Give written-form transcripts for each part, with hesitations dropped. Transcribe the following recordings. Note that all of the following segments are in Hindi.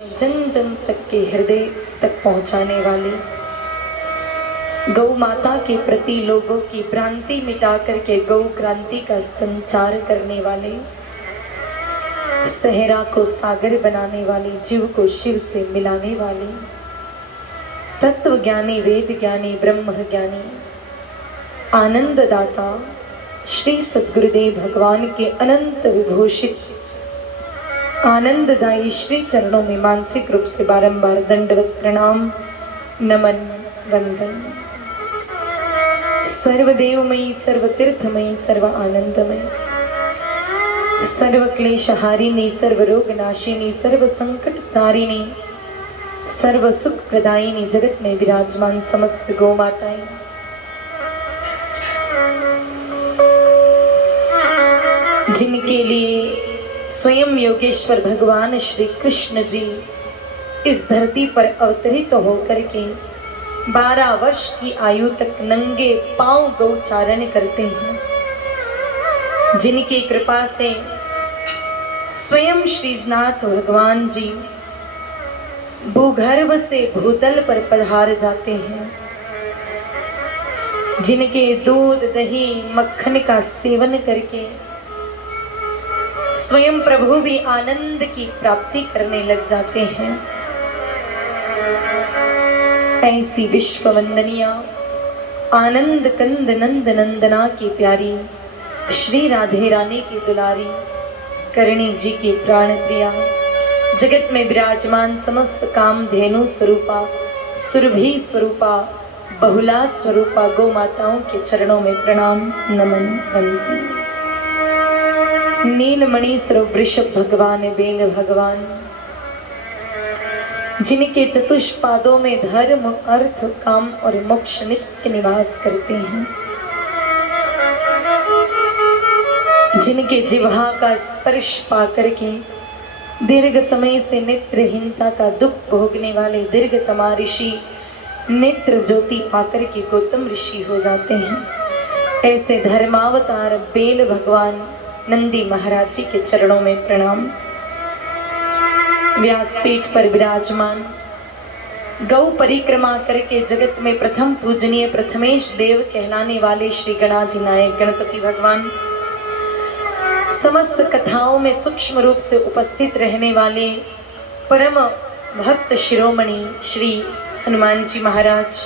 जन जन तक के हृदय तक पहुंचाने वाली, गौ माता के प्रति लोगों की भ्रांति मिटा करके गौ क्रांति का संचार करने वाले, सहरा को सागर बनाने वाले, जीव को शिव से मिलाने वाले, तत्व ज्ञानी, वेद ज्ञानी, ब्रह्म ज्ञानी, आनंद दाता श्री सद्गुरुदेव भगवान के अनंत विभूषित आनंददायी श्री चरणों में मानसिक रूप से बारंबार दंडवत प्रणाम, नमन, वंदन। सर्वदेवमयी, सर्वतीर्थमयी, सर्व आनंदमयी, सर्व क्लेशहारिणी, सर्व रोग नाशिनी, सर्व संकट तारिणी, सर्व सुख प्रदायिनी, जगत में विराजमान समस्त गौ माताएं, जिनके लिए स्वयं योगेश्वर भगवान श्री कृष्ण जी इस धरती पर अवतरित होकर के 12 वर्ष की आयु तक नंगे पांव गौचारण करते हैं, जिनकी कृपा से स्वयं श्रीनाथ भगवान जी भूगर्भ से भूतल पर पधार जाते हैं, जिनके दूध, दही, मक्खन का सेवन करके स्वयं प्रभु भी आनंद की प्राप्ति करने लग जाते हैं। ऐसी विश्व वंदनिया आनंद कंद नंद नंदना की प्यारी श्री राधे रानी की दुलारी करणी जी की प्राण प्रिया, जगत में विराजमान समस्त काम धेनु स्वरूपा, सुरभि स्वरूपा, बहुला स्वरूपा गौ माताओं के चरणों में प्रणाम, नमन, वंदन। नीलमणि स्वरूप वृषभ भगवान, बेल भगवान, जिनके चतुष्पादों में धर्म, अर्थ, काम और मोक्ष नित्य निवास करते हैं, जिनके जिह्वा का स्पर्श पाकर के दीर्घ समय से नेत्रहीनता का दुख भोगने वाले दीर्घतमा ऋषि नेत्र ज्योति पाकर के गौतम ऋषि हो जाते हैं, ऐसे धर्मावतार बेल भगवान नंदी महाराज जी के चरणों में प्रणाम। व्यासपीठ पर विराजमान गौ परिक्रमा करके जगत में प्रथम पूजनीय प्रथमेश देव कहलाने वाले श्री गणाधिनायक गणपति भगवान, समस्त कथाओं में सूक्ष्म रूप से उपस्थित रहने वाले परम भक्त शिरोमणि श्री हनुमान जी महाराज,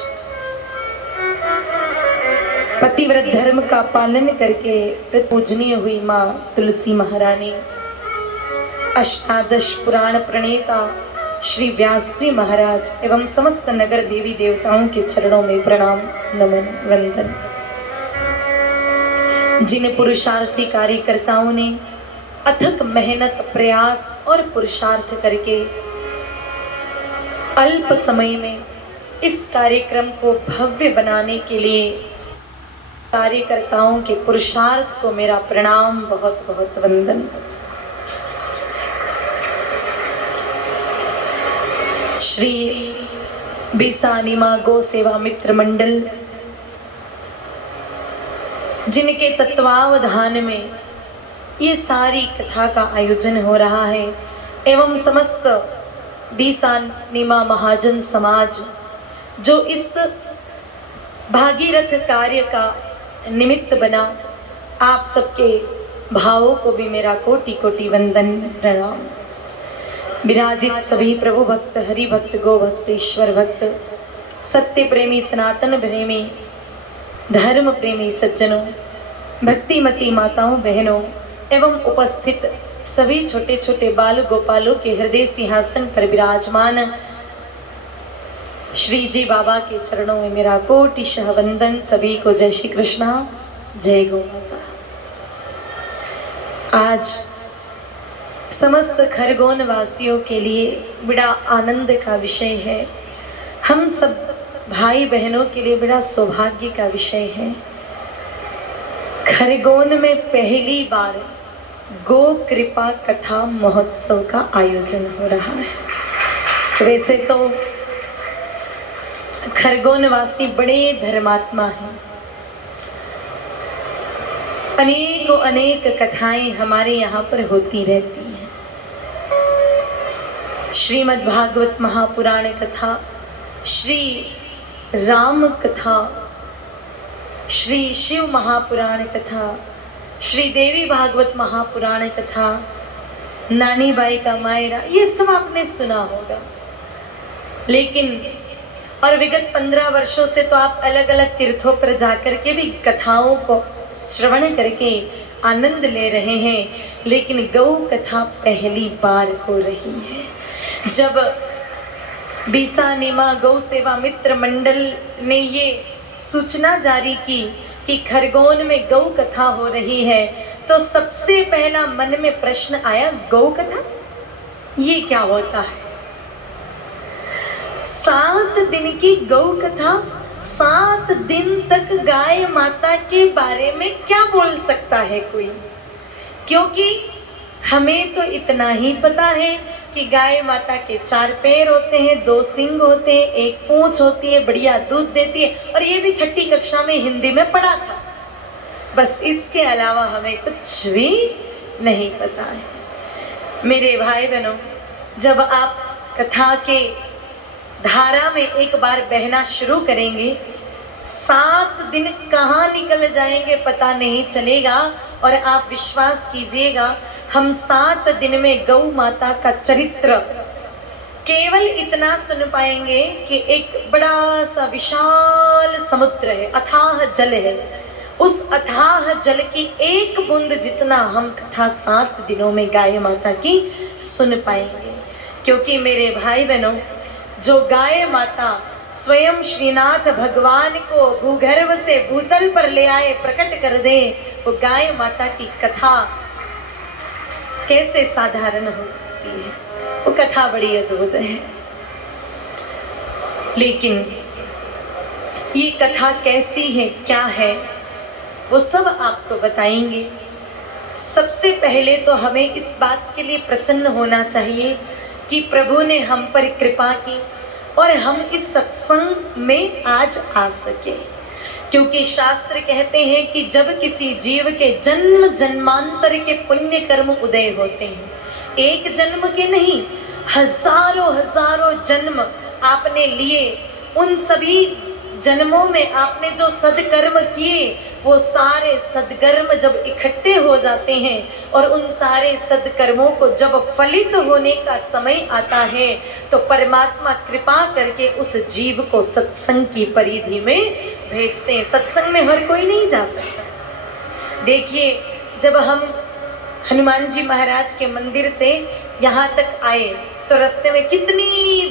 पतिव्रत धर्म का पालन करके पूजनीय हुई माँ तुलसी महारानी, अष्टादश पुराण प्रणेता श्री व्यास जी महाराज एवं समस्त नगर देवी देवताओं के चरणों में प्रणाम, नमन, वंदन। जिन पुरुषार्थी कार्यकर्ताओं ने अथक मेहनत, प्रयास और पुरुषार्थ करके अल्प समय में इस कार्यक्रम को भव्य बनाने के लिए कार्यकर्ताओं के पुरुषार्थ को मेरा प्रणाम, बहुत बहुत वंदन। श्री बीसानिमा गौ सेवा मित्र मंडल, जिनके तत्वावधान में ये सारी कथा का आयोजन हो रहा है, एवं समस्त बीसानिमा महाजन समाज जो इस भागीरथ कार्य का निमित्त बना, आप सबके भावों को भी मेरा कोटि कोटि वंदन, प्रणाम। विराजित सभी प्रभु भक्त, हरि भक्त, गो भक्त, ईश्वर भक्त, सत्य प्रेमी, सनातन प्रेमी, धर्म प्रेमी सज्जनों, भक्तिमती माताओं, बहनों एवं उपस्थित सभी छोटे छोटे बाल गोपालों के हृदय सिंहासन पर विराजमान श्री जी बाबा के चरणों में मेरा कोटिशः वंदन। सभी को जय श्री कृष्णा, जय गौ माता। आज समस्त खरगोन वासियों के लिए बड़ा आनंद का विषय है, हम सब भाई बहनों के लिए बड़ा सौभाग्य का विषय है। खरगोन में पहली बार गो कृपा कथा महोत्सव का आयोजन हो रहा है। वैसे तो खरगोन वासी बड़े धर्मात्मा हैं, अनेकों अनेक कथाएं हमारे यहाँ पर होती रहती हैं, श्रीमद् भागवत महापुराण कथा, श्री राम कथा, श्री शिव महापुराण कथा, श्री देवी भागवत महापुराण कथा, नानी बाई का मायरा, ये सब आपने सुना होगा। लेकिन और विगत 15 वर्षों से तो आप अलग अलग तीर्थों पर जाकर के भी कथाओं को श्रवण करके आनंद ले रहे हैं, लेकिन गौ कथा पहली बार हो रही है। जब बीसा नीमा गौ सेवा मित्र मंडल ने ये सूचना जारी की कि खरगोन में गौ कथा हो रही है, तो सबसे पहला मन में प्रश्न आया, गौ कथा ये क्या होता है? 7 दिन की गौ कथा, 7 दिन तक गाय माता के बारे में क्या बोल सकता है कोई? क्योंकि हमें तो इतना ही पता है कि गाय माता के 4 पैर होते हैं, 2 सिंग होते हैं, 1 पूंछ होती है, बढ़िया दूध देती है, और ये भी 6ठी कक्षा में हिंदी में पढ़ा था। बस इसके अलावा हमें कुछ भी नहीं पता है। मेरे भाई बहनों, जब आप कथा के धारा में एक बार बहना शुरू करेंगे, 7 दिन कहाँ निकल जाएंगे पता नहीं चलेगा। और आप विश्वास कीजिएगा, हम 7 दिन में गौ माता का चरित्र केवल इतना सुन पाएंगे कि एक बड़ा सा विशाल समुद्र है, अथाह जल है, उस अथाह जल की एक बूंद जितना हम कथा 7 दिनों में गाय माता की सुन पाएंगे। क्योंकि मेरे भाई बहनों, जो गाय माता स्वयं श्रीनाथ भगवान को भूगर्भ से भूतल पर ले आए, प्रकट कर दे, वो गाय माता की कथा कैसे साधारण हो सकती है? वो कथा बड़ी अद्भुत है। लेकिन ये कथा कैसी है, क्या है, वो सब आपको बताएंगे। सबसे पहले तो हमें इस बात के लिए प्रसन्न होना चाहिए कि प्रभु ने हम पर कृपा की और हम इस सत्संग में आज आ सके। क्योंकि शास्त्र कहते हैं कि जब किसी जीव के जन्म जन्मांतर के पुण्य कर्म उदय होते हैं, एक जन्म के नहीं, हजारों हजारों जन्म आपने लिए, उन सभी जन्मों में आपने जो सदकर्म किए, वो सारे सदकर्म जब इकट्ठे हो जाते हैं और उन सारे सदकर्मों को जब फलित होने का समय आता है, तो परमात्मा कृपा करके उस जीव को सत्संग की परिधि में भेजते हैं। सत्संग में हर कोई नहीं जा सकता। देखिए, जब हम हनुमान जी महाराज के मंदिर से यहाँ तक आए तो रास्ते में कितनी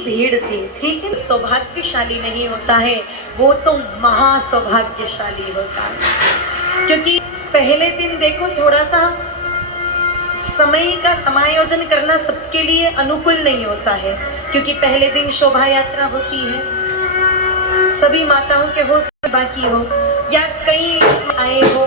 भीड़ थी। ठीक है, सौभाग्यशाली नहीं होता है, वो तो महासौभाग्यशाली होता है। क्योंकि पहले दिन देखो, थोड़ा सा समय का समायोजन करना सबके लिए अनुकूल नहीं होता है, क्योंकि पहले दिन शोभा यात्रा होती है, सभी माताओं के हो बाकी हो या कई आए हो,